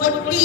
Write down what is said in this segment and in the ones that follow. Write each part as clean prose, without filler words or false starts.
40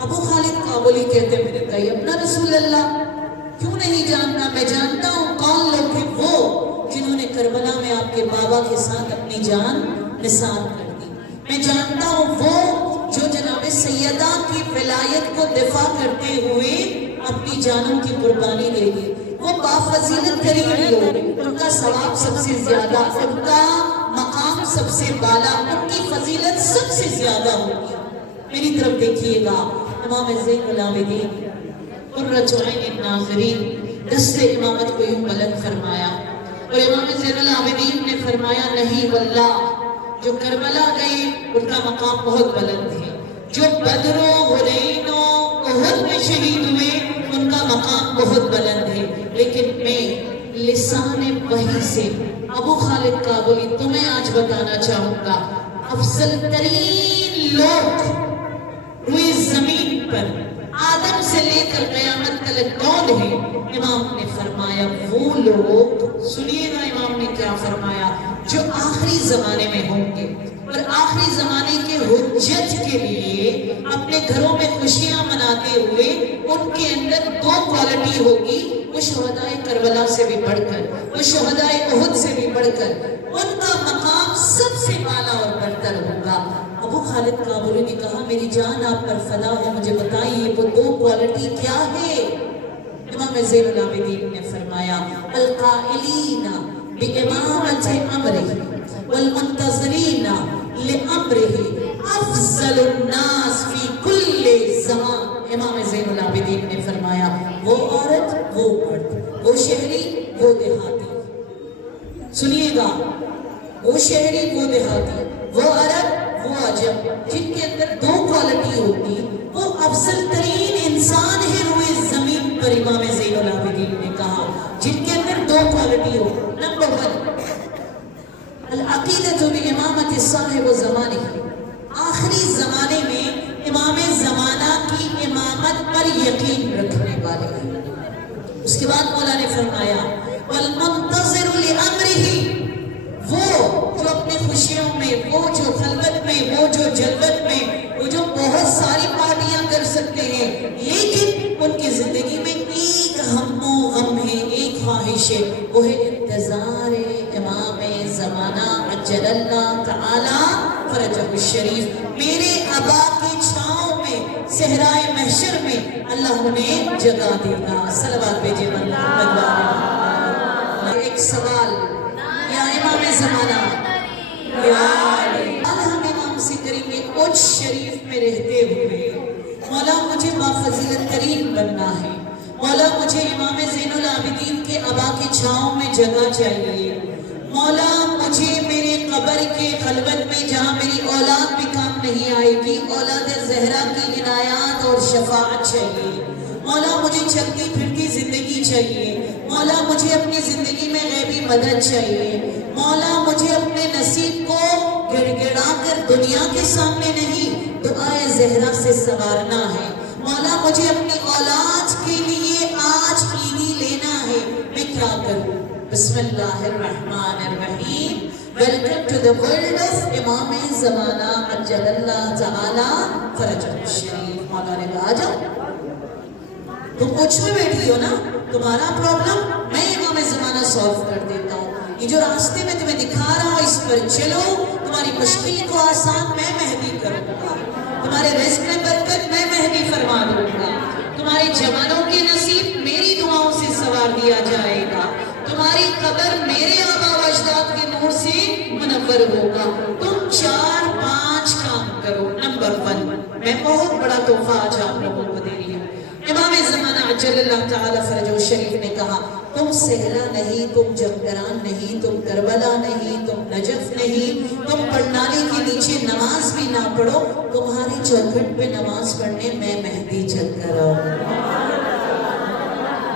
ابو خالد کابلی کہتے ہیں میرے کئی اپنا رسول اللہ کیوں نہیں جانتا؟ میں جانتا ہوں کون لوگ ہیں، وہ جنہوں نے کربلا میں آپ کے بابا کے ساتھ اپنی جان نثار کر دی۔ میں جانتا ہوں وہ جو جناب سیدہ کی ولایت کو دفاع کرتے ہوئے اپنی جانوں کی قربانی دے دی۔ وہ بافضیلت ترین لوگ، ان کا ثواب سب سے زیادہ، ان کا مقام سب سے بالا، ان کی فضیلت سب سے زیادہ ہوگی۔ میری طرف دیکھیے گا، امام زین العابدین قرۃ عین الناظرین دست امامت کو یوں بلند فرمایا، اور امام زین العابدین نے فرمایا نہیں واللہ جو کربلا گئے ان کا مقام بہت بلند ہے، جو بدر و حنین و احد میں شہید ہوئے ان کا مقام بہت بلند ہے، لیکن میں لسان وحی سے ابو خالد کابلی تمہیں آج بتانا چاہوں گا افضل ترین لوگ روئے زمین پر آدم سے لے کر قیامت تک کون ہے؟ امام نے فرمایا وہ لوگ، سنیے گا امام نے کیا فرمایا، جو آخری زمانے میں ہوں گے اور آخری زمانے کے حجت کے لیے اپنے گھروں میں خوشیاں مناتے ہوئے ان کے اندر دو کوالٹی ہوگی، وہ شہدائے کربلا سے بھی بڑھ کر، وہ شہدائے احد سے بھی بڑھ کر ان کا مقام سب سے بالا اور برتر ہوگا۔ ابو خالد کابلی نے کہا میری جان آپ پر فدا ہے، مجھے بتائیے وہ دو کوالٹی کیا ہے؟ امام زین العابدین نے فرمایا القائلین بامامت امرہ والمنتظرین لامرہ افضل الناس فی کل زمان۔ امام زین العابدین نے فرمایا وہ عورت، وہ مرد، وہ شہری، وہ دیہاتی، سنیے گا، وہ شہری، وہ دیہاتی، وہ عرب، وہ عجم، جن کے اندر دو کوالٹی ہوتی وہ افضل ترین انسان ہے روئے زمین پر۔ امام زین العابدین نے کہا جن کے اندر دو کوالٹی ہو، نمبر 1 العقیدۃ بامامت صاحب زمانہ، آخری زمانے میں امام زمانہ کی امامت پر یقین رکھنے والے ہیں۔ اس کے بعد مولا نے فرمایا والمنتظر لامرہ، وہ جو اپنے خوشیوں میں، وہ جو خلوت میں، وہ جو جلوت میں، وہ جو بہت ساری پارٹیاں کر سکتے ہیں لیکن ان کی زندگی میں ایک ہم و غم ہے، ایک خواہش ہے، وہ ہے انتظار امام زمانہ عجل اللہ تعالی فرجہ الشریف۔ میرے ابا کی چھاؤں میں صحرائے محشر میں اللہ انہیں جگہ دے گا۔ صلوات بھیجے محمد۔ ایک سوال، یا امام زمانہ یا ہم امام سے کریں گے اچ شریف میں رہتے ہوئے مولا مجھے بافضیلت ترین بننا ہے، مولا مجھے امام زین العابدین کے ابا کی چھاؤں میں جگہ چاہیے، مولا مجھے میرے قبر کے خلوت میں جہاں میری اولاد بھی کام نہیں آئے گی اولاد زہرا کی عنایات اور شفاعت چاہیے، مولا مجھے چلتی پھرتی زندگی چاہیے، مولا مجھے اپنی زندگی میں غیبی مدد چاہیے، مولا مجھے اپنے نصیب کو گڑ گڑا کر دنیا کے سامنے نہیں دعائے زہرا سے سنوارنا ہے، مولا مجھے اپنی اولاد کے لیے آج عیدی لینا ہے، میں کیا کروں؟ بسم اللہ الرحمن الرحیم۔ Welcome to the world of امام زمانہ عجل اللہ تعالی فرجہ الشریف۔ مولا نے کہا جاؤ، تم کچھ میں بیٹھی ہو نا، تمہارا پرابلم میں امام زمانہ سالو کر دیتا ہوں، یہ جو راستے میں تمہیں دکھا رہا ہوں اس پر چلو، تمہاری مشکل کو آسان میں مہدی کروں گا، تمہارے رزق میں برکت میں مہدی فرما دوں گا، تمہارے جوانوں کے نصیب میری دعاؤں سے سنوار دیا جائے گا، تمہاری قبر میرے آبا و اجداد کے نور سے منور ہوگا، تم 4-5 کام کرو۔ نمبر 1 میں بہت بڑا تحفہ آج آپ لوگوں کو دے رہی ہوں۔ امام زمانہ عجل اللہ تعالی فرجہ الشریف نے کہا تم صحرا نہیں، تم جمگران نہیں، تم کربلا نہیں، تم نجف نہیں، تم پڑھنانے کے نیچے نماز بھی نہ پڑھو، تمہاری چوکھٹ پہ نماز پڑھنے میں مہدی چل کر آؤں۔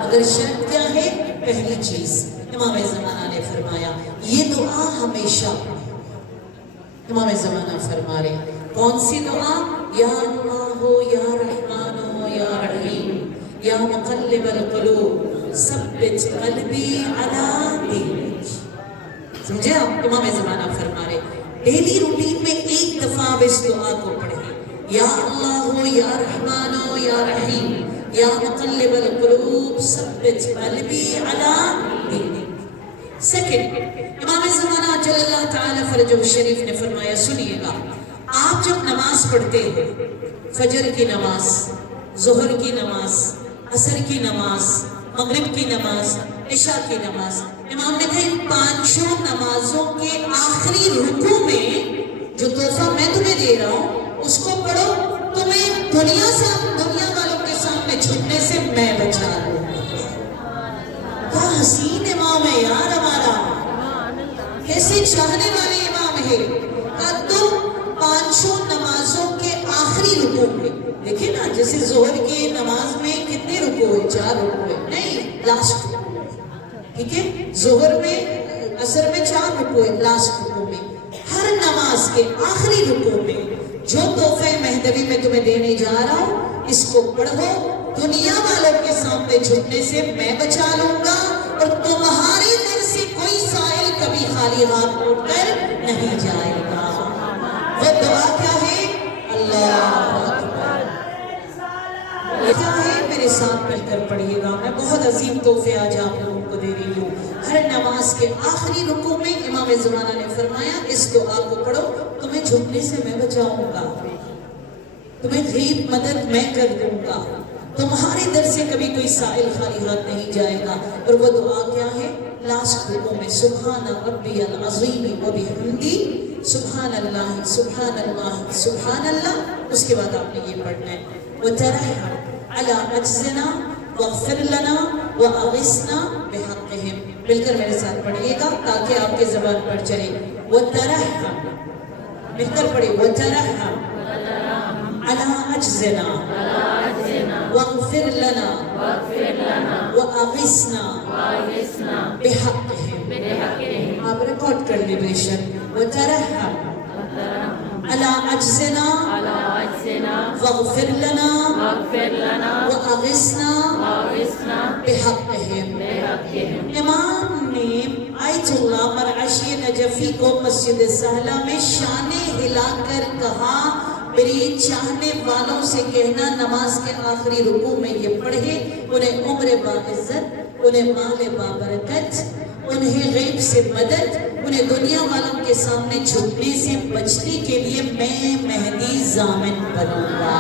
مگر شرط کیا ہے؟ پہلی چیز امام زمانہ نے فرمایا یہ دعا ہمیشہ، امام زمانہ فرما رہے کون سی دعا؟ یا اللہ ہو، یا رحمان ہو، یا رحیم، یا مقلب القلوب ثبت قلبی علی دینک۔ سمجھے آپ؟ امام زمانہ فرما رہے ڈیلی روٹین میں ایک دفعہ آپ اس دعا کو پڑھیں، یا اللہ ہو، یا رحمان یا رحیم یا مقلب القلوب ثبت قلبی علی دینک۔ سیکنڈ، امام زمانہ جل اللہ تعالی فرجہ شریف نے فرمایا، سنیے گا، آپ جب نماز پڑھتے ہو، فجر کی نماز، ظہر کی نماز، عصر کی نماز، مغرب کی نماز، عشاء کی نماز، امام نے کہا ان پانچوں نمازوں کے آخری رکوع میں جو تحفہ میں تمہیں دے رہا ہوں اس کو پڑھو، تمہیں دنیا والوں کے سامنے جھکنے سے میں بچا لوں۔ کیا حسین امام ہے یار ہمارا، کیسے چاہنے والے امام ہے۔ کہا تم پانچوں نمازوں کے آخری رکوع میں، دیکھیں نا جیسے ظہر کی نماز میں کتنے رکوع ہے، 4 رکوع ہے، نہیں لاسٹ رکوع، ٹھیک ہے، ظہر میں عصر میں 4 رکوع ہے، لاسٹ رکوع میں، ہر نماز کے آخری رکوع میں جو تحفہ مہدوی میں تمہیں دینے جا رہا ہوں اس کو پڑھو، دنیا والوں کے سامنے جھکنے سے میں بچا لوں گا اور تمہاری در سے کوئی سائل کبھی خالی ہاتھ اٹھ کر نہیں جائے گا۔ وہ دعا کیا ہے؟ اللہ اکبر، کیا ہے؟ میرے ساتھ مل کر پڑھیے گا، میں بہت عظیم تحفے آج آپ لوگوں کو دے رہی ہوں۔ ہر نماز کے آخری رکوع میں امام زمانہ نے فرمایا اس دعا کو پڑھو، تمہیں جھکنے سے میں بچاؤں گا، تمہیں غیب مدد میں کر دوں گا، تمہارے در سے کبھی کوئی سائل خالی ہاتھ نہیں جائے گا۔ اور وہ دعا کیا ہے؟ لاسٹ رکوع میں سبحان ربی العظیم وبحمدی سبحان اللہ سبحان اللہ سبحان اللہ، اس کے بعد آپ نے یہ پڑھنا ہے وترحم علی عجزنا واغفر لنا واغثنا بحقہم۔ مل کر میرے ساتھ پڑھیے گا تاکہ آپ کے زبان پر چلے، وترحم، مل کر پڑھیے، وترحم علی عجزنا واغفر لنا واغثنا بحقہم۔ آپ ریکارڈ کر لیں بے شک، وترحم علی عجزنا واغفر لنا واغثنا بحقہم۔ امام نے آیت اللہ مرعشی نجفی کو مسجد سہلہ میں شانے ہلا کر کہا، میری چاہنے والوں سے کہنا نماز کے آخری رکوع میں یہ پڑھے، انہیں عمر باعزت، انہیں مال بابرکت، انہیں غیب سے مدد، انہیں دنیا والوں کے سامنے جھکنے سے بچنے کے لیے میں مہدی ضامن بنوں گا۔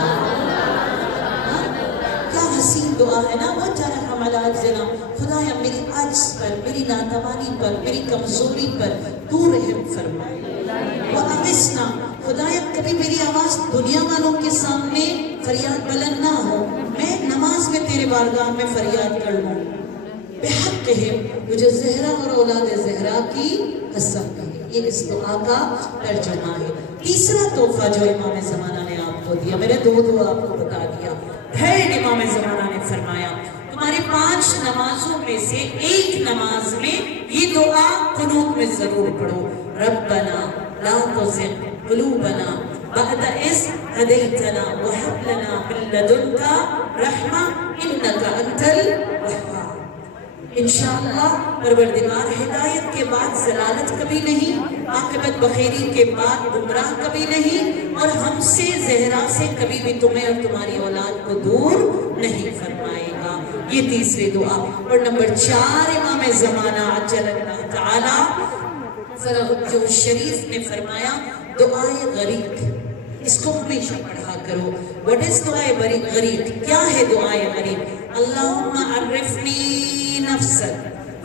کیا حسین دعا ہے نا، وہ ترحم علی عجزنا، خدایا میری عجز پر، میری ناتوانی پر، میری کمزوری پر تو رحم فرمائے، واغثنا، خدایا کبھی میری آواز دنیا والوں کے سامنے فریاد بلند نہ ہو، میں نماز میں تیرے بارگاہ میں فریاد کر لوں، بحقہم، مجھے زہرا اور اولاد زہرا کی قسم ہے۔ یہ اس دعا کا ترجمہ ہے۔ تیسرا تحفہ جو امام زمانہ نے آپ کو دیا، میں نے 2 دعا آپ کو بتا دیا، پھر امام زمانہ نے فرمایا تمہاری 5 نمازوں میں سے ایک نماز میں یہ دعا قنوت میں ضرور پڑھو، ربنا لا تزغ قلوبنا بعد إذ هديتنا وهب لنا من لدنك رحمة إنك أنت الوهاب۔ انشاءاللہ پروردگار ہدایت کے بعد ضلالت کبھی نہیں، عاقبت بخیری کے بعد گمراہ کبھی نہیں، اور ہم سے زہرا سے کبھی بھی تمہیں اور تمہاری اولاد کو دور نہیں فرمائے گا۔ یہ تیسری دعا۔ اور نمبر 4 امام زمانہ عجل اللہ تعالی فرجہ شریف نے فرمایا دعائے غریب، اس کو ہمیشہ پڑھا کرو۔ What is دعائے غریب؟ کیا ہے دعائے غریب؟ اللہم عرفنی نفسک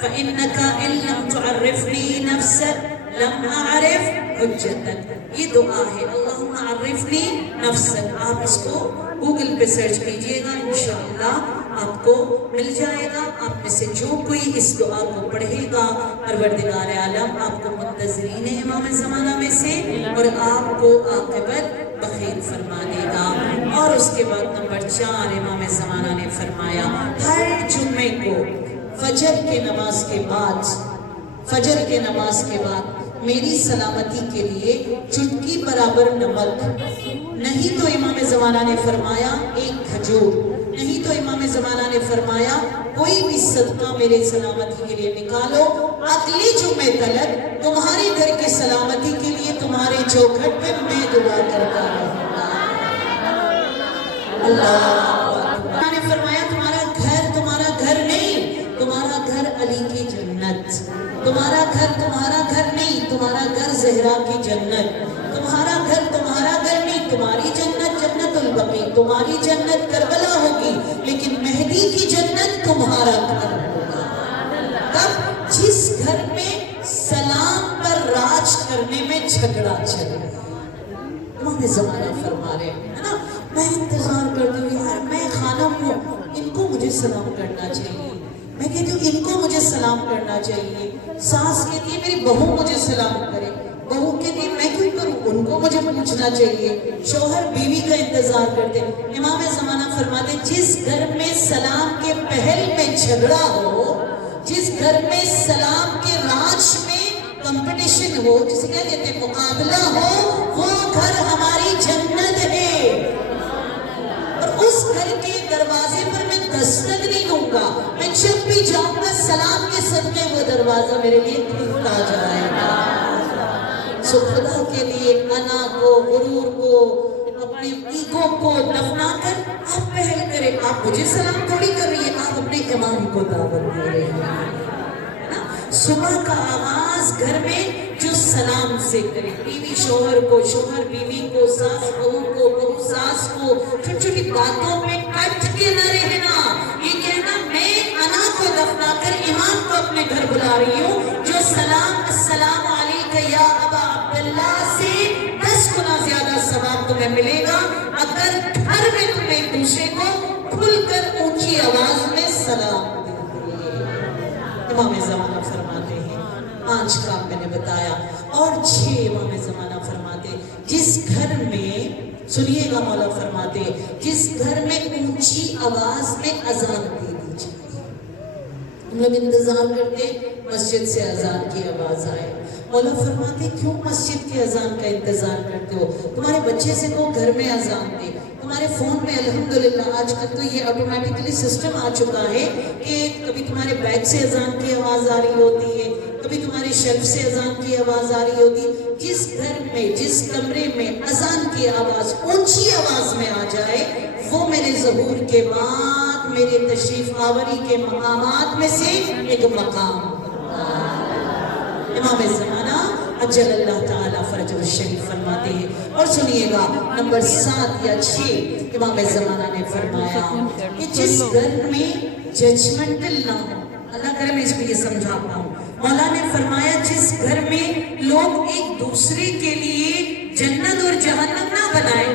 فإنک ان لم تعرفنی نفسک لم اعرف حجتک۔ یہ دعا ہے اللہم عرفنی نفسک، آپ اس کو گوگل پہ سرچ کیجئے گا، انشاءاللہ آپ کو مل جائے گا۔ آپ میں سے جو کوئی اس دعا کو پڑھے گا پروردگار عالم آپ کو منتظرین امام زمانہ میں سے اور آپ کو عاقبت بخیر فرما دے گا۔ اور اس کے بعد نمبر 4 امام زمانہ نے فرمایا ہر جمعے کو فجر کے نماز کے بعد میری سلامتی کے لیے چٹکی برابر نمک، نہیں تو امام زمانہ نے فرمایا 1 کھجور، نہیں تو امام زمانہ نے فرمایا کوئی بھی صدقہ میرے سلامتی کے لیے نکالو، اگلے جمعے تلک تمہارے گھر کی سلامتی کے لیے تمہارے چوکھٹ پہ میں دعا کرتا رہوں گا۔ اللہ تمہارا گھر زہرا کی جنت، تمہارا گھر نہیں، تمہاری جنت جنت البقیع، تمہاری جنت کربلا ہوگی، لیکن مہدی کی جنت تمہارا گھر ہوگا۔ تب جس گھر میں سلام پر راج کرنے میں جھگڑا چلے، امام زمانہ فرما رہے ہیں نا، میں انتظار کرتی ہوں یار میں خانم ہوں، ان کو مجھے سلام کرنا چاہیے، میں کہتی ہوں ان کو مجھے سلام کرنا چاہیے، ساس کہتی ہے میری بہو مجھے سلام کرے، بہو کہتی ہے میں کیوں کروں، ان کو مجھے پوچھنا چاہیے، شوہر بیوی کا انتظار کرتے۔ امام زمانہ فرماتے جس گھر میں سلام کے پہل میں جھگڑا ہو، جس گھر میں سلام کے راج میں کمپٹیشن ہو، جسے کیا کہتے ہیں مقابلہ ہو، وہ گھر ہماری جنت ہے، اور اس گھر کے دروازے پر میں دستک نہیں دوں گا، میں جب بھی جاؤں گا سلام کے صدقے وہ دروازہ میرے لیے کھلتا جائے گا۔ سو خدا کے لیے انا کو، غرور کو، اپنے ایگو کو دفنا کر آپ پہل کریں، آپ مجھے سلام تھوڑی کر رہی ہے، آپ اپنے امام کو دعوت دے رہے ہیں۔ صبح کا آغاز گھر میں جو سلام سے کرے، بیوی شوہر کو، شوہر بیوی کو، ساس بہو کو، بہو ساس کو، چھوٹی چھوٹی باتوں میں کٹ کے نہ رہنا، یہ کہنا میں انا کو دفنا کر امام کو اپنے گھر بلا رہی ہوں، جو سلام السلام علیکہ یا ابا عبداللہ سے 10 گنا زیادہ ثواب تمہیں ملے گا اگر گھر میں تم ایک دوسرے کو کھل کر اونچی آواز میں سلام دیتے ہیں۔ امام زمانہ فرماتے ہیں 5 کام میں نے بتایا، اور 6 امام زمانہ فرماتے جس گھر میں، سنیے گا مولا فرماتے جس گھر میں اونچی آواز میں اذان دے دی جائے، ہم لوگ انتظار کرتے مسجد سے اذان کی آواز آئے، مولا فرماتے کیوں مسجد کی اذان کا انتظار کرتے ہو، تمہارے بچے سے کو گھر میں اذان دے، تمہارے فون میں الحمدللہ آج کل تو یہ آٹومیٹکلی سسٹم آ چکا ہے کہ کبھی تمہارے بیگ سے اذان کی آواز آ رہی ہوتی ہے، کبھی تمہاری شیلف سے اذان کی آواز آ رہی ہوتی، جس گھر میں جس کمرے میں اذان کی آواز اونچی آواز میں آ جائے وہ میرے ظہور کے بعد میرے تشریف آوری کے مقامات میں سے ایک مقام۔ امام زمانہ اجل اللہ تعالیٰ فرج الشریف فرماتے ہیں، اور سنیے گا نمبر 7 یا 6 امام زمانہ نے فرمایا کہ جس گھر میں ججمنٹل نہ ہو، اللہ کرے میں اس کو یہ سمجھا پاؤں، مولا نے فرمایا جس گھر میں لوگ ایک دوسرے کے لیے جنت اور جہنم نہ بنائیں،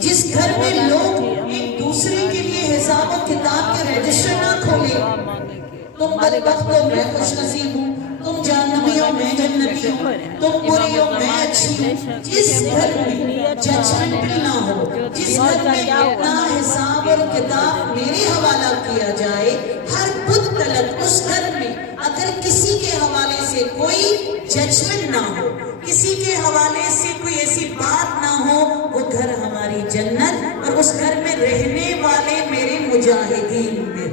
جس گھر میں لوگ ایک دوسرے کے لیے حساب و کتاب کے رجسٹر نہ کھولیں، تم بدبخت ہو میں خوش نصیب ہوں، تم جہنمی ہو میں جنتی ہوں، تم بری ہو میں اچھی ہوں، جس گھر میں ججمنٹ نہ ہو، جس گھر میں اپنا حساب اور کتاب میرے حوالہ کیا جائے، ہر بت تلک اس گھر میں اگر کسی کے حوالے سے کوئی ججمنٹ نہ ہو، کسی کے حوالے سے کوئی ایسی بات نہ ہو، وہ گھر ہماری جنت اور اس گھر میں رہنے والے میرے مجاہدین میں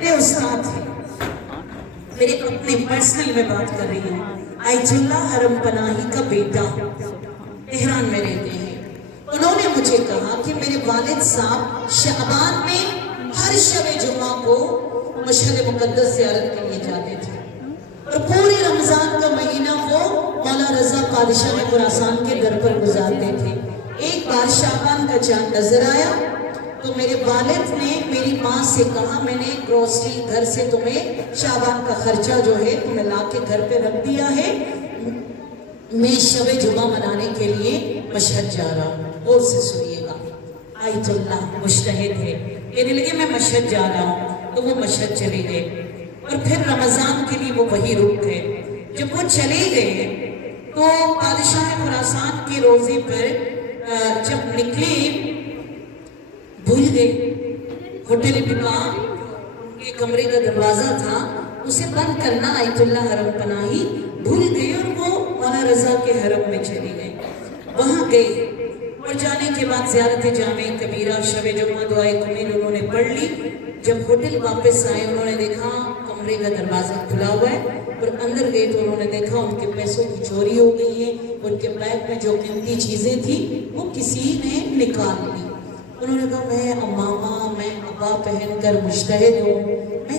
میرے استاد ہیں، میرے اپنے پرسنل میں بات کر رہی ہوں، آیت اللہ حرم پناہی کا بیٹا تہران میں رہتے ہیں، انہوں نے مجھے کہا کہ میرے والد صاحب شعبان میں ہر شب جمعہ کو مشہد مقدس زیارت کے لیے جاتے تھے، اور پورے رمضان کا مہینہ وہ مولا رضا بادشاہ خراسان کے در پر گزارتے تھے۔ ایک بار شعبان کا چاند نظر آیا تو میرے والد نے میری ماں سے کہا میں نے گروسری گھر سے تمہیں شعبان کا خرچہ جو ہے تمہیں لا کے گھر پہ رکھ دیا ہے، میں شب جمعہ منانے کے لیے مشہد جا رہا ہوں۔ اور سے سنیے گا، آیت اللہ مجتہد ہے، کہنے لگے میں مشہد جا رہا ہوں، تو وہ مشہد چلے گئے، اور پھر رمضان کے لیے وہ وہی رک گئے۔ جب وہ چلے گئے تو بادشاہ خراسان کے روزے پر جب نکلے بھول گئے، ہوٹل بکا ان کے کمرے کا دروازہ تھا اسے بند کرنا، آیت اللہ حرم پناہی بھول گئے اور وہ مولا رضا کے حرم میں چلی گئے، وہاں گئے، اور جانے کے بعد زیارت جامع کبیرہ شب جمعہ دعائے کمیل انہوں نے پڑھ لی۔ جب ہوٹل واپس آئے انہوں نے دیکھا کمرے کا دروازہ کھلا ہوا ہے، اور اندر گئے تو انہوں نے دیکھا ان کے پیسوں کی چوری ہو گئی ہے، ان کے بیگ میں جو قیمتی چیزیں تھیں وہ کسی نے نکال لی۔ انہوں نے کہا میں امامہ میں ابا پہن کر مجتہد ہوں، میں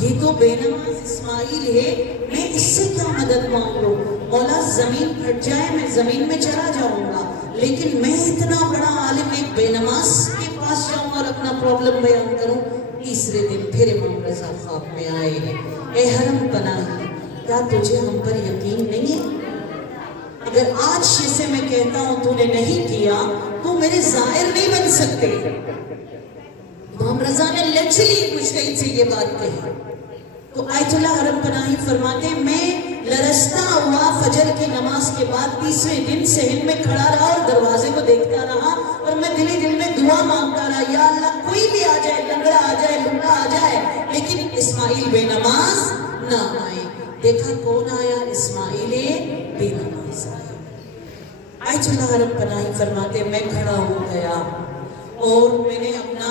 یہ تو بے نماز اسماعیل ہے، میں اس سے کیا مدد مانگ لوں؟ مولا زمین پھٹ جائے میں زمین میں چلا جاؤں گا، لیکن میں اتنا بڑا عالم ایک بے نماز کے پاس جاؤں اور اپنا پرابلم بیان کروں؟ تیسرے دن پھر امام رضا خواب میں آئے ہیں، اے حرم پناہی، کیا تجھے ہم پر یقین نہیں ہے؟ اگر آج سے میں کہتا ہوں تو نے نہیں کیا تو میرے ظاہر نہیں بن سکتے۔ امام رضا نے لٹرلی مجتہد سے یہ بات کہی تو آیت اللہ حرم پناہی فرماتے ہیں میں لرزتا ہوا فجر کی نماز کے بعد تیسرے دن صحن میں کھڑا رہا اور دروازے کو دیکھتا رہا اور میں دل ہی دل میں دعا مانگتا رہا، یا اللہ کوئی بھی آ جائے، لنگڑا آ جائے، لنگڑا آ جائے، لیکن اسماعیل بے نماز نہ آئے۔ دیکھا کون آیا؟ اسماعیل بے نماز آیا۔ آیت اللہ حرم پناہی فرماتے ہیں میں کھڑا ہو گیا اور میں نے اپنا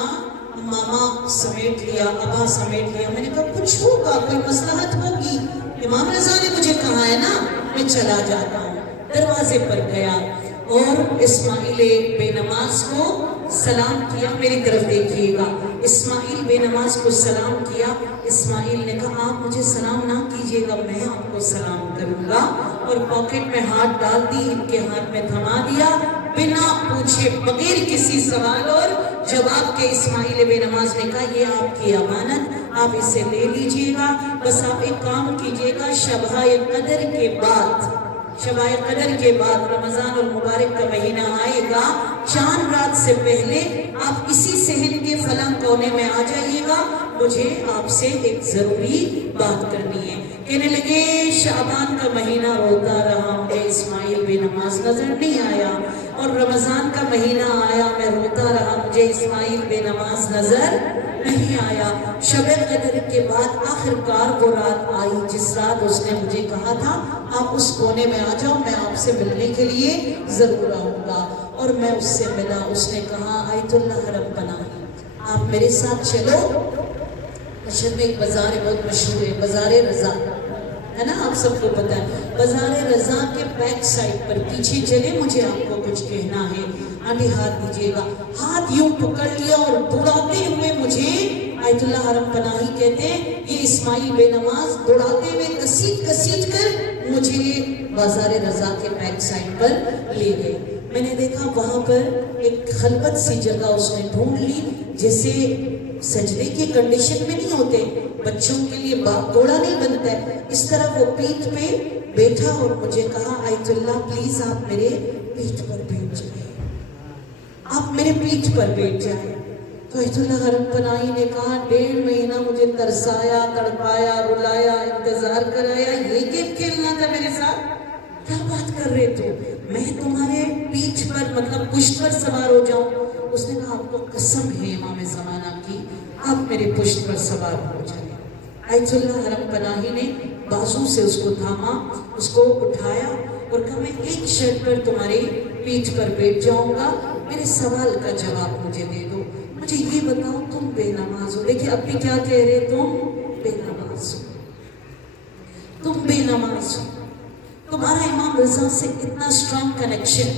ماما سمیٹ لیا، ابا سمیٹ لیا، میں نے کہا کچھ ہوگا، کوئی مصلحت ہوگی، امام رضا نے مجھے کہا ہے نا میں چلا جاتا ہوں۔ دروازے پر گیا اور اسماعیل بے نماز کو سلام کیا، میری طرف دیکھیے گا، اسماعیل بے نماز کو سلام کیا۔ اسماعیل نے کہا آپ مجھے سلام نہ کیجیے گا، میں آپ کو سلام کروں گا، اور پاکٹ میں ہاتھ ڈال دی، ان کے ہاتھ میں تھما دیا، بنا پوچھے بغیر کسی سوال اور جواب کے اسماعیل بے نماز نے کہا یہ آپ کی امانت، آپ اسے لے لیجئے گا، بس آپ ایک کام کیجئے گا، شبہ قدر کے بعد رمضان المبارک کا مہینہ آئے گا، چاند رات سے پہلے آپ اسی صحن کے فلاں کونے میں آ جائیے گا، مجھے آپ سے ایک ضروری بات کرنی ہے۔ کہنے لگے شعبان کا مہینہ روتا رہا، مجھے اسماعیل بے نماز نظر نہیں آیا، اور رمضان کا مہینہ آیا، میں روتا رہا، مجھے اسماعیل بے نماز نظر نہیں آیا۔ شب قدر کے بعد آخرکار وہ رات آئی جس رات اس نے مجھے کہا تھا آپ اس کونے میں آ جاؤ، میں آپ سے ملنے کے لیے ضرور آؤں گا، اور میں اس سے ملا۔ اس نے کہا آیت اللہ حرم پناہی آپ میرے ساتھ چلو۔ مشہد میں ایک بازار ہے، بہت مشہور ہے، بازار رضا ہے نا، آپ سب کو پتا ہے۔ بازار رضا کے بیک سائڈ پر پیچھے چلے، مجھے آپ کو کچھ کہنا ہے، آنٹی ہاتھ دیجیے گا۔ ہاتھ یوں پکڑ لیا اور دوڑاتے ہوئے مجھے آیت اللہ حرم پناہی کہتے ہیں یہ اسماعیل بے نماز دوڑاتے ہوئے کسیٹ کر مجھے بازار رضا کے بیک سائڈ پر لے گئے۔ میں نے دیکھا وہاں پر ایک خلوت سی جگہ اس نے ڈھونڈ لی، جیسے سجدے کی کنڈیشن میں نہیں ہوتے، بچوں کے لیے باپ گھوڑا نہیں بنتا ہے، اس طرح وہ پیٹھ پہ بیٹھا اور مجھے کہا آیت اللہ پلیز آپ میرے پیٹھ پر بیٹھ جائیں، آپ میرے پیٹھ پر بیٹھ جائیں۔ تو آیت اللہ حرم پناہی نے کہا 1.5 مہینہ مجھے ترسایا، تڑپایا، رلایا، انتظار کرایا، یہ گیم کھیلنا تھا میرے ساتھ؟ کیا بات کر رہے تھے؟ میں تمہارے پیٹھ پر مطلب پشت پر سوار ہو جاؤں؟ اس نے کہا آپ کو قسم ہے امام زمانہ کی، آپ میرے پشت پر سوار ہو جائیں۔ آیت اللہ حرم پناہی نے بازو سے اس کو تھاما، اس کو اٹھایا اور کہا میں ایک شرط پر تمہاری پیٹھ پر بیٹھ جاؤں گا، میرے سوال کا جواب مجھے دے دو، مجھے یہ بتاؤ تم بے نماز ہو، دیکھیں اب بھی کیا کہہ رہے تم بے نماز ہو، تم بے نماز ہو، تمہارا امام رضا سے اتنا سٹرانگ کنیکشن،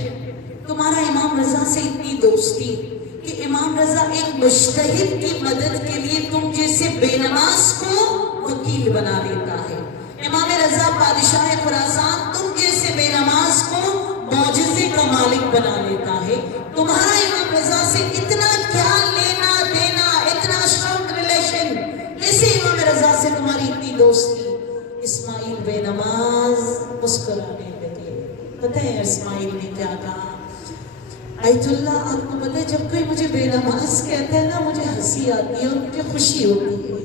تمہارا امام رضا سے اتنی دوستی کہ امام رضا ایک مجتہد کی مدد کے لیے تم جیسے بے نماز کو وکیل بنا دیتا ہے۔ امام رضا بادشاہ خراسان تم جیسے بے نماز کو معجزے کا مالک بنا لیتا ہے۔ تمہارا امام رضا سے اتنا کیا لینا دینا، اتنا سٹرانگ ریلیشن، کیسے امام رضا سے تمہاری اتنی دوستی؟ اسماعیل بے نماز مسکرانے لگے۔ پتہ ہے اسماعیل نے کیا کہا؟ آیت اللہ آپ کو پتہ ہے جب کوئی مجھے بے نماز کہتا ہے نا مجھے ہنسی آتی ہے اور مجھے خوشی ہوتی ہے۔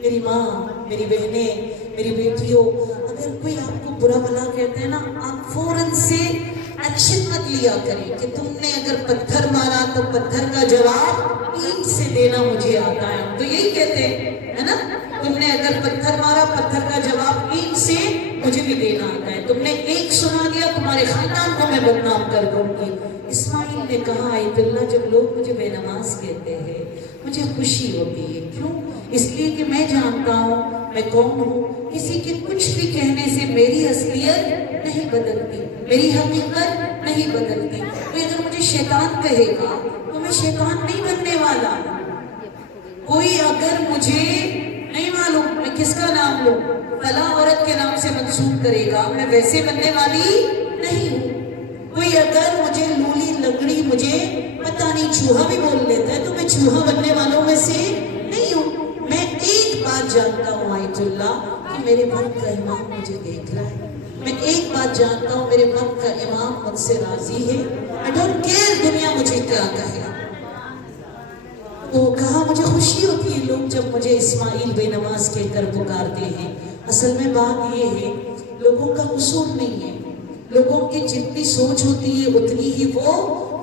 میری ماں، میری بہنیں، میری بیٹیوں، اگر کوئی آپ کو برا بھلا کہتا ہے نا آپ فوراً سے ایکشن مت لیا کریں کہ تم نے اگر پتھر مارا تو پتھر کا جواب اینٹ سے دینا مجھے آتا ہے، تو یہی کہتے ہیں ہے نا، تم نے اگر پتھر مارا پتھر کا جواب اینٹ سے مجھے بھی دینا آتا ہے، تم نے ایک سنا دیا تمہارے خاندان کو میں بدنام کر دوں گی۔ اسماعیل نے کہا آیت اللہ جب لوگ مجھے بے نماز کہتے ہیں مجھے خوشی ہوتی ہے، کیوں؟ اس لیے کہ میں جانتا ہوں میں کون ہوں، کسی کے کچھ بھی کہنے سے میری اصلیت نہیں بدلتی، میری حقیقت نہیں بدلتی۔ کوئی اگر مجھے شیطان کہے گا تو میں شیطان نہیں بننے والا، کوئی اگر مجھے کس کا نام لوں؟ فلاں عورت کے نام سے منسوب کرے گا، میں ویسے بننے والی نہیں ہوں۔ کوئی اگر مجھے لولی لنگڑی مجھے پتہ نہیں چوہا بھی بول لیتا ہے تو میں چوہا بننے والوں میں سے نہیں ہوں۔ میں ایک بات جانتا ہوں آیت اللہ کہ میرے وقت کا امام مجھے دیکھ رہا ہے، میں ایک بات جانتا ہوں میرے وقت کا امام مجھ سے راضی ہے۔ I don't care دنیا مجھے کیا کہے۔ تو کہا مجھے خوشی ہوتی ہے لوگ جب مجھے اسماعیل بے نماز کہہ کر پکارتے ہیں۔ اصل میں بات یہ ہے لوگوں کا قصور نہیں ہے، لوگوں کی جتنی سوچ ہوتی ہے اتنی ہی وہ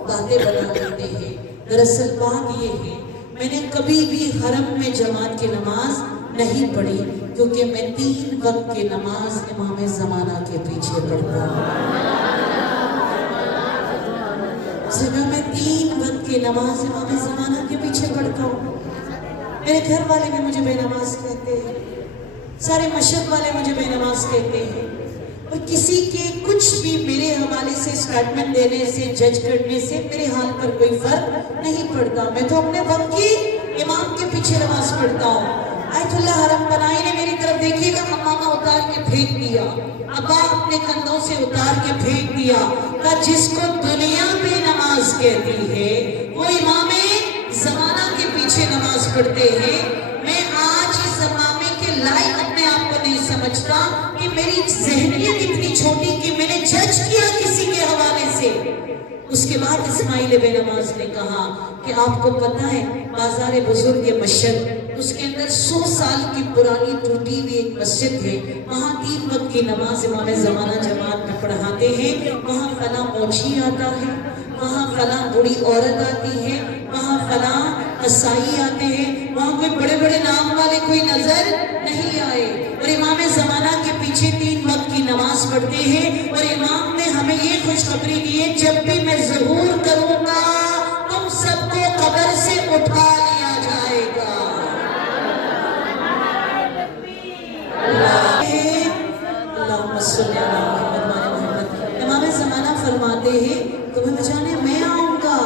باتیں بنا دیتے ہیں۔ دراصل بات یہ ہے میں نے کبھی بھی حرم میں جماعت کی نماز نہیں پڑھی کیونکہ میں 3 وقت کی نماز امام زمانہ کے پیچھے پڑھتا ہوں۔ میں 3 وقت کی نماز امام زمانہ کے پیچھے پڑھتا ہوں۔ میرے گھر والے بھی مجھے بے نماز کہتے ہیں، سارے مشرق والے مجھے بے نماز کہتے ہیں، اور کسی کے کچھ بھی میرے حوالے سے اسٹیٹمنٹ دینے سے جج کرنے سے میرے حال پر کوئی فرق نہیں پڑتا۔ میں تو اپنے وقت کی امام کے پیچھے نماز پڑھتا ہوں۔ آیت اللہ حرم بنائی نے میری طرف دیکھیے گا، امامہ اتار کے پھینک دیا، ابا اپنے کندھوں سے اتار کے پھینک دیا، کہ جس کو دنیا پہ نماز کہتی ہے وہ امام زمانہ کے پیچھے نماز پڑھتے ہیں۔ میں آج اس امامے کے لائق اپنے آپ کو نہیں سمجھتا کہ میری ذہنیت اتنی چھوٹی کہ میں نے جج کیا کسی کے حوالے سے۔ اس کے بعد اسماعیل بے نماز نے کہا کہ آپ کو پتہ ہے بازار بزرگ مشرق اس کے اندر 100 سال کی پرانی ٹوٹی ہوئی ایک مسجد ہے، وہاں 3 وقت کی نماز امام زمانہ جماعت میں پڑھاتے ہیں۔ وہاں فلاں موچی آتا ہے، وہاں فلاں بڑی عورت آتی ہے، وہاں فلاں قصائی آتے ہیں، وہاں کوئی بڑے بڑے نام والے کوئی نظر نہیں آئے، اور امام زمانہ کے پیچھے 3 وقت کی نماز پڑھتے ہیں۔ اور امام نے ہمیں یہ خوشخبری دی ہے جب بھی میں ظہور کروں گا تم سب کو قبر سے اٹھا لیا جائے گا۔ اللہم صلی اللہ محمد۔ امام زمانہ فرماتے ہیں تمہیں بچانے میں آؤں گا،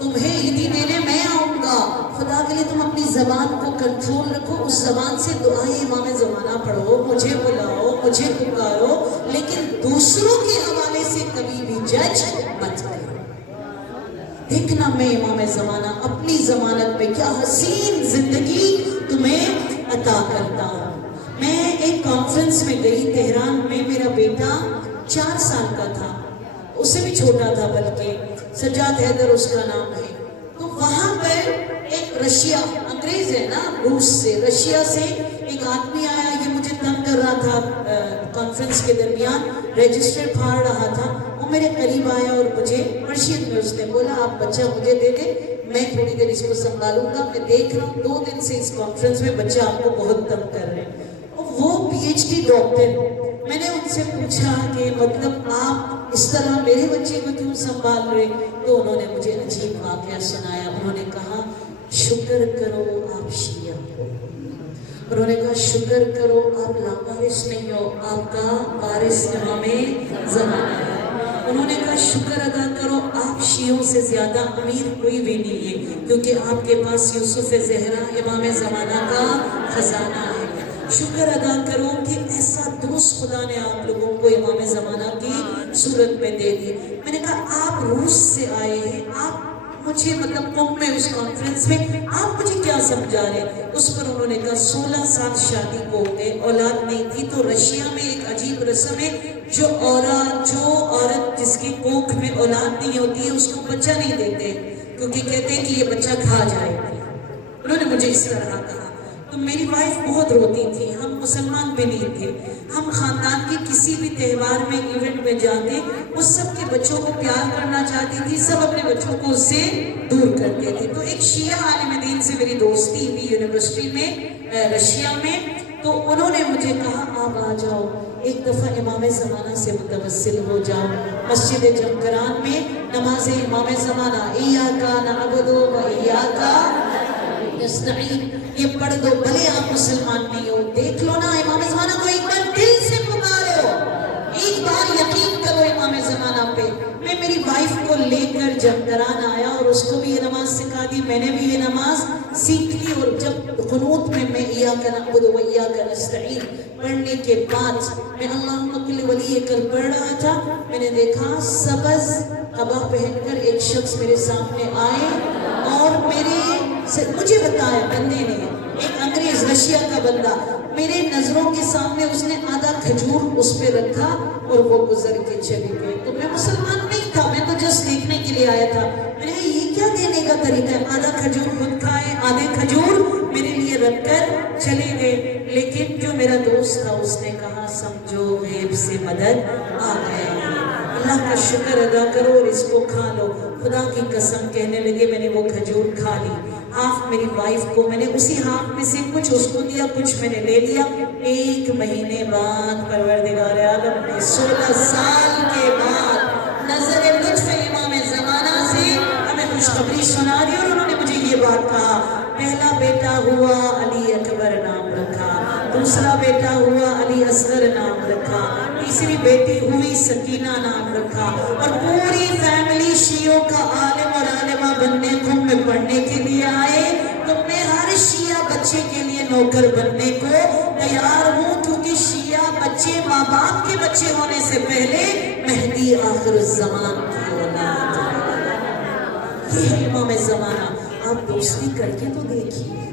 تمہیں عیدی دینے میں آؤں گا، خدا کے لیے تم اپنی زبان کو کنٹرول رکھو، اس زبان سے دعائیں امام زمانہ پڑھو، مجھے بلاؤ، مجھے پکارو، لیکن دوسروں کے حوالے سے کبھی بھی جج مت کرو۔ دیکھنا میں امام زمانہ اپنی ضمانت میں کیا حسین زندگی تمہیں عطا کرتا ہوں۔ میں ایک کانفرنس میں گئی تہران میں، میرا بیٹا 4 سال کا تھا، اس سے بھی چھوٹا تھا بلکہ، سجاد حیدر اس کا نام ہے۔ تو وہاں پر ایک رشیا، انگریز ہے نا، روس سے، رشیا سے ایک آدمی آیا، یہ مجھے تنگ کر رہا تھا کانفرنس کے درمیان، رجسٹر پھاڑ رہا تھا، وہ میرے قریب آیا اور مجھے مرشید میں اس نے بولا آپ بچہ مجھے دے دیں، میں تھوڑی دیر اس کو سنبھالوں گا، میں دیکھ رہا ہوں 2 دن سے اس کانفرنس میں بچہ آپ کو بہت تنگ کر رہے ہیں۔ وہ PhD ڈاکٹر، میں نے ان سے پوچھا کہ مطلب آپ اس طرح میرے بچے کو کیوں سنبھال رہے؟ تو انہوں نے مجھے عجیب واقعہ سنایا۔ انہوں نے کہا شکر کرو آپ شیعہ ہو، انہوں نے کہا شکر کرو آپ لاوارث نہیں ہو، آپ کا وارث امام زمانہ ہے۔ انہوں نے کہا شکر ادا کرو آپ شیعوں سے زیادہ امیر کوئی بھی نہیں ہے، کیونکہ آپ کے پاس یوسف زہرا امام زمانہ کا خزانہ ہے۔ شکر ادا کرو کہ ایسا دوست خدا نے آپ لوگوں کو امام زمانہ کی صورت میں دے دی۔ میں نے کہا آپ روس سے آئے ہیں، آپ مجھے مطلب قوم میں اس کانفرنس میں آپ مجھے کیا سمجھا رہے؟ اس پر انہوں نے کہا 16 سال شادی کو ہو گئے، اولاد نہیں تھی، تو رشیا میں ایک عجیب رسم ہے، جو عورت جس کی کوکھ میں اولاد نہیں ہوتی ہے اس کو بچہ نہیں دیتے، کیونکہ کہتے ہیں کہ یہ بچہ کھا جائے گا۔ انہوں نے مجھے اس طرح کہا، تو میری وائف بہت روتی تھی، ہم مسلمان بھی نہیں تھے، ہم خاندان کے کسی بھی تہوار میں ایونٹ میں جاتے اس سب کے بچوں کو پیار کرنا چاہتی تھی، سب اپنے بچوں کو اس سے دور کرتے تھے۔ تو ایک شیعہ عالم دین سے میری دوستی ہوئی یونیورسٹی میں رشیا میں، تو انہوں نے مجھے کہا آپ آ جاؤ ایک دفعہ امام زمانہ سے متوسل ہو جاؤ، مسجد جمکران میں نماز امام زمانہ ایاکا نعبد و ایاکا نستعین یہ پڑھ دو، بھلے آپ مسلمان نہیں ہو، دیکھ لو نا امام زمانہ کو ایک بار دل سے پکارو، ایک بار یقین کرو امام زمانہ پہ۔ میں میری وائف کو لے کر جمکران آیا اور اس کو بھی یہ نماز سکھا دی، میں نے بھی یہ نماز سیکھ لی، اور جب قنوت میں ایاک نعبد و ایاک نستعین پڑھنے کے بعد میں اللہم کل ولی کل پڑھ رہا تھا، میں نے دیکھا سبز قبا پہن کر ایک شخص میرے سامنے آئے اور مجھے بتایا بندے نے، ایک انگریز رشیا کا بندہ، میرے نظروں کے سامنے اس نے آدھا کھجور اس پہ رکھا اور وہ گزر کے چلے گئے۔ تو میں مسلمان نہیں تھا، میں تو جسٹ دیکھنے کے لیے آیا تھا، میں نے کہا یہ کیا دینے کا طریقہ ہے؟ آدھا کھجور خود کھائے، آدھے کھجور میرے لیے رکھ کر چلے گئے۔ لیکن جو میرا دوست تھا اس نے کہا سمجھو غیب سے مدد آ گئے، اللہ کا شکر ادا کرو اور اس کو کھا لو۔ خدا کی قسم کہنے لگے میں نے وہ کھجور کھا لی، ہاف میری وائف کو، میں نے اسی ہاف میں سے کچھ اس کو دیا، کچھ میں نے لے لیا۔ ایک مہینے بعد پروردگار عالم نے 16 سال کے بعد نظر لطف امام زمانہ سے ہمیں خوشخبری سنا دی، اور انہوں نے مجھے یہ بات کہا، پہلا بیٹا ہوا علی اکبر نام رکھا، دوسرا بیٹا ہوا علی اصغر نام رکھا، تیسری بیٹی ہوئی سکینہ نام رکھا، اور پوری فیملی شیعوں کا عالم اور عالمہ بننے کو میں پڑھنے کے لیے آئے۔ تو میں ہر شیعہ بچے کے لیے نوکر بننے کو تیار ہوں، کیونکہ شیعہ بچے ماں باپ کے بچے ہونے سے پہلے مہدی آخر الزمان کی اولاد ہے۔ یہ ہے امام زمانہ، آپ دوستی کر کے تو دیکھیے۔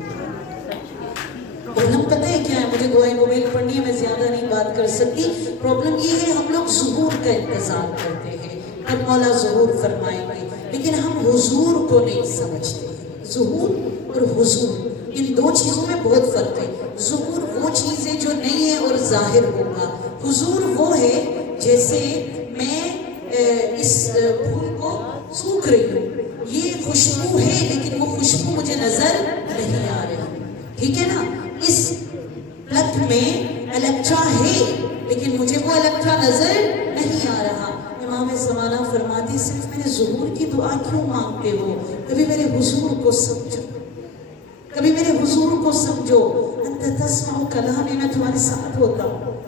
پرابلم پتہ ہے کیا ہے؟ مجھے دعائیں موبائل پڑھنی ہے، میں زیادہ نہیں بات کر سکتی۔ پرابلم یہ ہے ہم لوگ ظہور کا انتظار کرتے ہیں، اب مولا ظہور فرمائیں گے، لیکن ہم حضور کو نہیں سمجھتے۔ ظہور اور حضور ان دو چیزوں میں بہت فرق ہے۔ ظہور وہ چیز ہے جو نہیں ہے اور ظاہر ہوگا، حضور وہ ہے جیسے میں اس پھول کو سوکھ رہی ہوں، یہ خوشبو ہے لیکن وہ خوشبو مجھے نظر نہیں آ رہی، ٹھیک ہے نا؟ اس پلک میں الیکٹرا ہے لیکن مجھے وہ الیکٹرا نظر نہیں آ رہا۔ امام زمانہ فرماتی صرف میرے ظہور کی دعا کیوں مانگتے ہو؟ کبھی میرے حضور کو سمجھو، کبھی میرے حضور کو سمجھو۔ انت تسمع کلامی، میں تمہارے ساتھ ہوتا ہوں،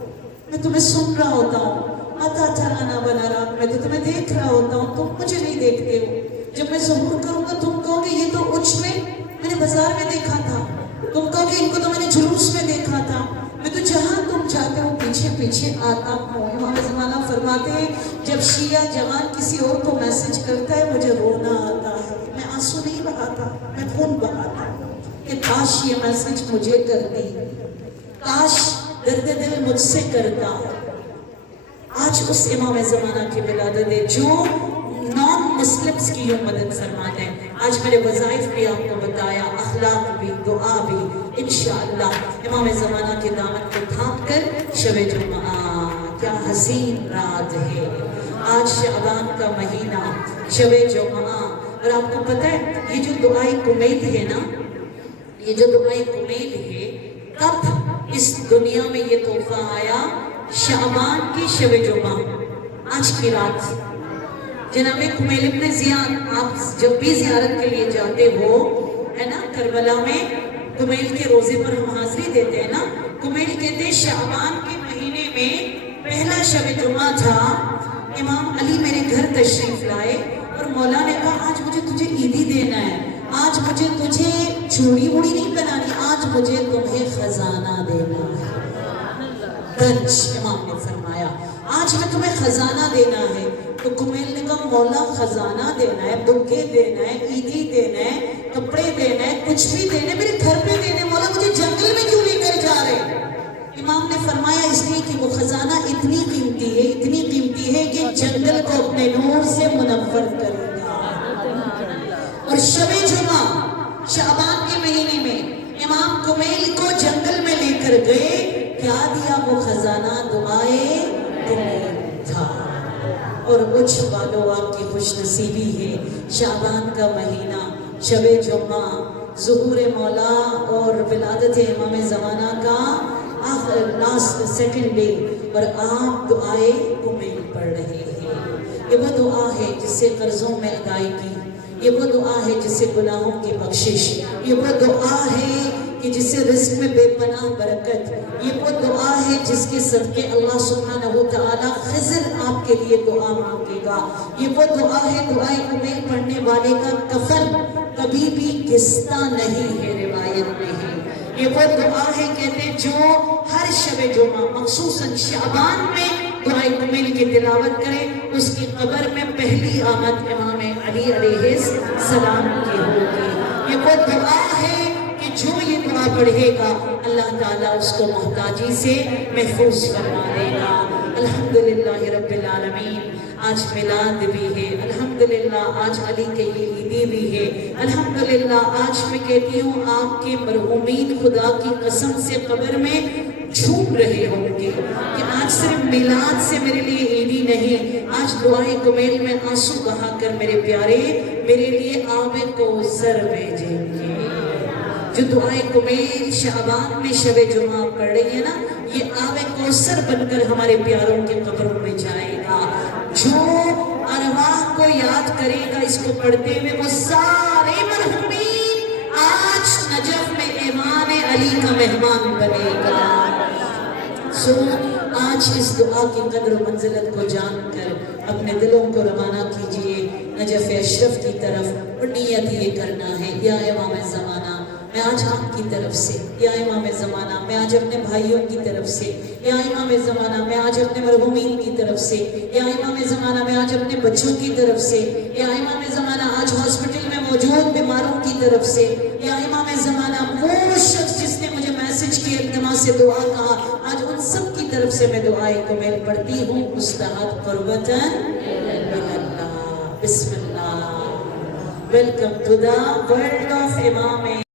میں تمہیں سن رہا ہوتا ہوں، اتا ترانا ونراک، میں تو تمہیں دیکھ رہا ہوتا ہوں، تم مجھے نہیں دیکھتے ہو۔ جب میں ظہور کروں گا تم کہو گے یہ تو اچھ میں نے بازار میں دیکھا تھا، تم کہو گے ان کو تو میں نے جلوس میں دیکھا تھا، میں تو جہاں تم چاہتے ہو پیچھے پیچھے آتا ہوں۔ امام زمانہ فرماتے ہیں جب شیعہ جوان کسی اور کو میسج کرتا ہے مجھے رونا آتا ہے، میں آنسو نہیں بہاتا، میں خون بہاتا ہوں کہ کاش یہ میسج مجھے کرتی، کاش درد دل مجھ سے کرتا۔ آج اس امام زمانہ کی ولادت ہے جو نان مسلمز کی یوں مدد فرماتے ہیں۔ آج میرے وظائف بھی آپ کو بتایا، اخلاق بھی، دعا بھی، انشاءاللہ امام زمانہ کے دامن کو تھام کر شب جمعہ، کیا حسین رات ہے آج، شعبان کا مہینہ، شب جمعہ۔ اور آپ کو پتہ ہے یہ جو دعائے کمیل ہے نا، یہ جو دعائے کمیل ہے، کب اس دنیا میں یہ تحفہ آیا؟ شعبان کی شب جمعہ، آج کی رات۔ جناب کمیل ابن زیاد، آپ جب بھی زیارت کے لیے جاتے ہو ہے نا، کربلا میں کمیل کے روزے پر ہم حاضری دیتے ہیں نا، کمیل کہتے ہیں شعبان کے مہینے میں پہلا شب جمعہ تھا، امام علی میرے گھر تشریف لائے اور مولا نے کہا آج مجھے تجھے عیدی دینا ہے، آج مجھے تجھے چوڑی وڑی نہیں بنانی، آج مجھے تمہیں خزانہ دینا ہے۔ گنج امام نے فرمایا آج میں تمہیں خزانہ دینا ہے۔ تو کمیل نے کہا مولا خزانہ دینا ہے، بکے دینا ہے، عیدی دینا ہے، کپڑے دینا ہے، کچھ بھی دینا ہے، میرے گھر پہ دینا ہے، مولا مجھے جنگل میں کیوں لے کر جا رہے؟ امام نے فرمایا اس لیے کہ وہ خزانہ اتنی قیمتی ہے، اتنی قیمتی ہے کہ جنگل کو اپنے نور سے منور کرے گا۔ اور شب جمعہ شعبان کے مہینے میں امام کمیل کو جنگل میں لے کر گئے، کیا دیا وہ خزانہ؟ دعائے کمیل تھا۔ اور کچھ والو آپ کی خوش نصیبی ہے، شعبان کا مہینہ، شب جمعہ، ظہور مولا اور ولادت امام زمانہ کا آخر لاسٹ سیکنڈ ڈے، اور آپ دعائے کمیل پڑھ رہے ہیں۔ یہ وہ دعا ہے جس سے قرضوں میں ادائیگی، یہ وہ دعا ہے جس سے گناہوں کی بخشش، یہ وہ دعا ہے کہ جس سے رزق میں بے پناہ برکت، یہ وہ دعا ہے جس کے صدقے اللہ سبحانہ وتعالی خضر آپ کے لیے دعا مانگے گا، یہ وہ دعا ہے دعائے کمیل پڑھنے والے کا کفن کبھی بھی گھستا نہیں ہے۔ دائر میں ہے۔ یہ وہ دعا ہے کہتے ہیں جو ہر شب جمعہ مخصوصاً شعبان میں دعائے کمیل کی تلاوت کرے، اس کی قبر میں پہلی آمد امام علی علیہ السلام کی ہوگی۔ یہ وہ دعا ہے کہ جو یہ دعا پڑھے گا اللہ تعالیٰ اس کو محتاجی سے محفوظ فرما دے گا۔ الحمدللہ رب العالمین، آج میلاد بھی ہے، الحمدللہ آج علی کے یہ عیدی بھی ہے، الحمدللہ آج میں کہتی ہوں آپ کے مرحومین خدا کی قسم سے قبر میں جھوم رہے ہوں گے کہ آج صرف میلاد سے میرے لیے عیدی نہیں، آج دعائے کمیل میں آنسو بہا کر میرے پیارے میرے لیے آب کوثر بھیجیں گے۔ جو دعائے کمیل شعبان میں شب جمعہ پڑھ رہی ہے نا، یہ آب کوثر بن کر ہمارے پیاروں کے قبروں میں جائے گا۔ جو ارواح کو یاد کرے گا اس کو پڑھتے ہوئے، وہ سارے مرحومین آج نجف میں ایمان علی کا مہمان بنے گا۔ سو آج اس دعا کی قدر و منزلت کو جان کر اپنے دلوں کو روانہ کیجئے نجف اشرف کی طرف، اور نیت یہ کرنا ہے، یا امام زمانہ میں آج آپ کی طرف سے، یا امام زمانہ میں آج اپنے بھائیوں کی طرف سے، یا امام زمانہ میں آج اپنے مرحومین کی طرف سے، یا امام زمانہ میں آج اپنے بچوں کی طرف سے، یا امام زمانہ آج ہاسپٹل میں موجود بیماروں کی طرف سے، یا امام زمانہ وہ شخص جس نے مجھے میسج کیا التماس سے دعا کہا، آج ان سب کی طرف سے میں دعائے کمیل پڑھتی ہوں۔ مستحب قربتاً اللہ، بسم اللہ۔ Welcome to the world of امام